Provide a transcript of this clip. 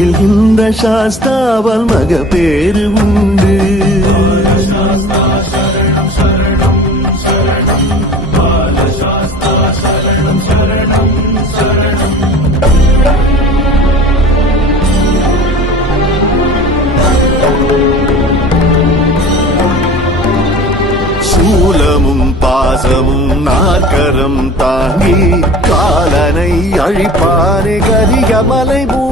பயில்கின்ற சாஸ்தாவால் மகப்பேறு உண்டு. சூலமும் பாசமும் நாற்கரம் தாங்கி காலனை அழிப்பானே கரிகமலை மூ